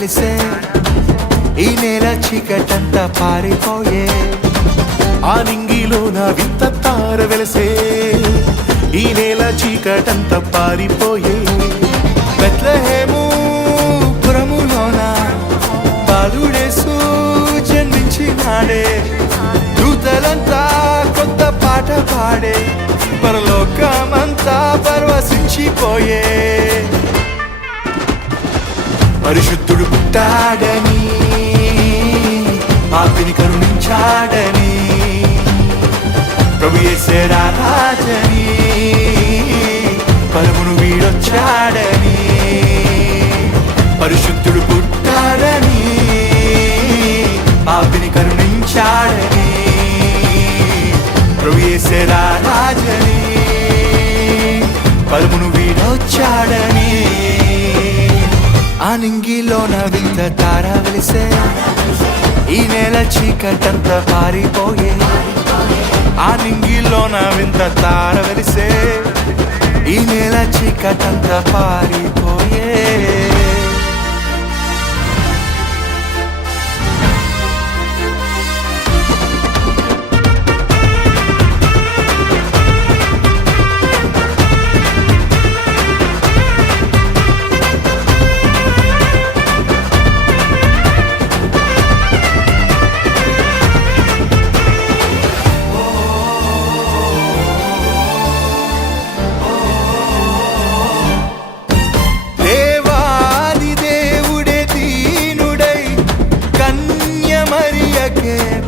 వెలిసే ఈ నేల చీకటంతా పారిపోయే ఆ నింగిలోన వింత తార వెలిసే ఈ నేల చీకటంతా పారిపోయే బెత్లెహేము పురములోన బాలుడేసు జన్మించినాడే దూతలంతా కొత్త పాట పాడే పరలోకమంతా పరవశించిపోయే పరిశుద్ధుడు పుట్టాడని పాపిని కరుణించాడని ప్రభు యేసే రాజని పరమును వీడొచ్చాడని పరిశుద్ధుడు పుట్టాడని పాపిని కరుణించాడని ప్రభు యేసే రాజని పరమును వీడొచ్చాడని ఆ నింగిలోన వింత తార వెలిసే ఈ నేల చీకటంతా పారిపోయే ఆ నింగిలోన వింత తార వెలిసే ఈ నేల చీకటంతా పారిపోయే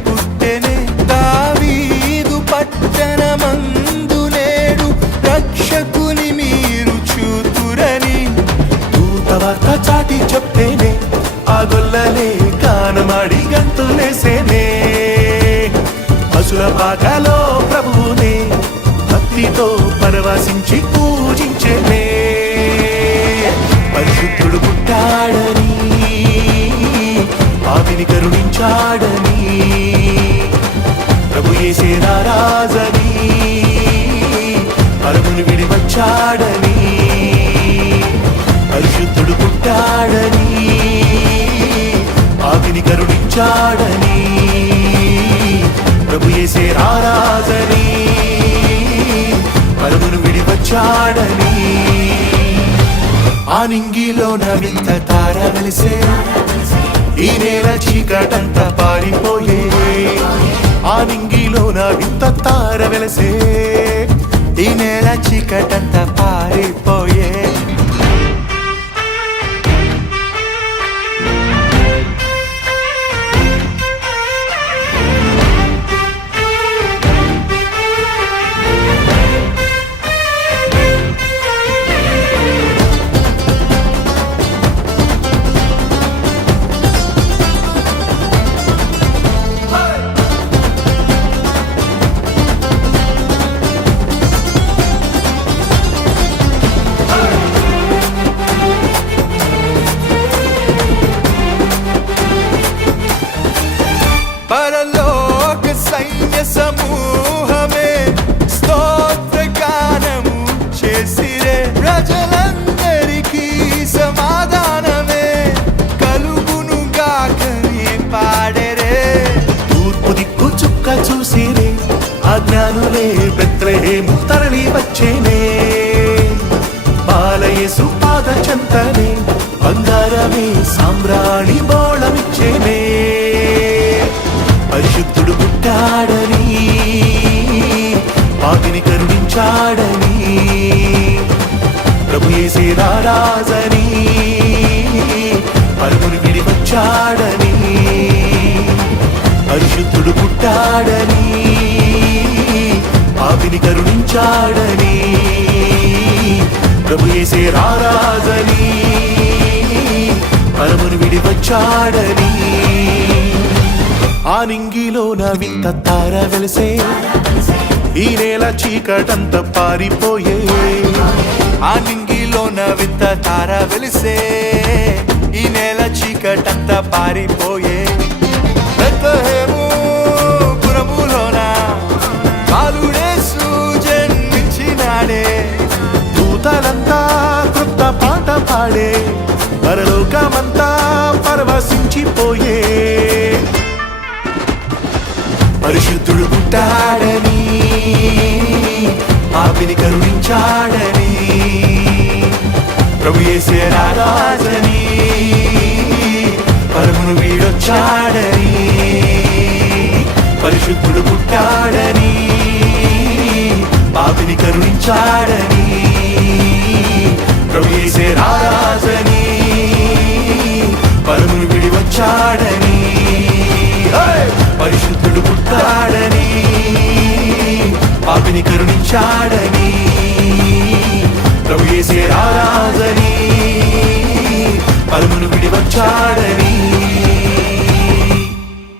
పుట్టెనే దావీదు పట్టణమందు నేడు రక్షకుని మీరు చూతురని దూతవార్త చాటి చెప్తేనే ఆ గొల్లలే కానమాడి గంతులేసేనే పశుల పాకలో ప్రభువునే భక్తితో పరవశించి పూజించేనే పరిశుద్ధుడు పుట్టాడని పాపిని కరుణించాడని ప్రభు యేసే రాజని పరమును విడి వచ్చాడని పరిశుద్ధుడు పుట్టాడని పాపిని కరుణించాడని ప్రభు యేసే రాజని పరమును విడి వచ్చాడని ఆ నింగిలోన వింత తార వెలిసే ఈ నేల చీకటంతా పారిపోయే ఆ నింగిలోన వింత తార వెలిసే ఈ నేల చీకటంతా పారిపోయే పరలోక సైన్య సమూహమే స్తోత్రగానము చేసిరే ప్రజలందరికీ సమాధానమే కలుగును గాకని పాడెరే తూర్పు దిక్కు చుక్క చూసిరే అజ్ఞానులే బెత్లెహేము తరలి వచ్చేనే బాలయేసు పాద చెంతనే బంగారమే సామ్రాణి బోళమిచ్చేనే పరిశుద్ధుడు పుట్టాడని పాపిని కరుణించాడని ప్రభు యేసే రాజని పరమును విడి వచ్చాడని పరిశుద్ధుడు పుట్టాడని పాపిని కరుణించాడని ప్రభు యేసే రాజని పరమును విడి వచ్చాడని ఆ నింగిలోన వింత తార వెలిసే ఈ నేల చీకటంతా పారిపోయే ఆ నింగిలోన వింత తార వెలిసే ఈ నేల చీకటంతా పారిపోయే బెత్లెహేము పురములోన బాలుడేసు జన్మించినాడే దూతలంతా కృత పాట పాడే పరలోకమంతా పరిశుద్ధుడు పుట్టాడని పాపిని కరుణించాడని ప్రభు యేసే రారాజని పరమును వీడొచ్చాడని పరిశుద్ధుడు పుట్టాడని పాపిని కరుణించాడని ప్రభు యేసే రారాజని పరమును విడి వచ్చాడని పరిశుద్ధుడు పుట్టాడని పాపిని కరుణించాడని ప్రభు యేసే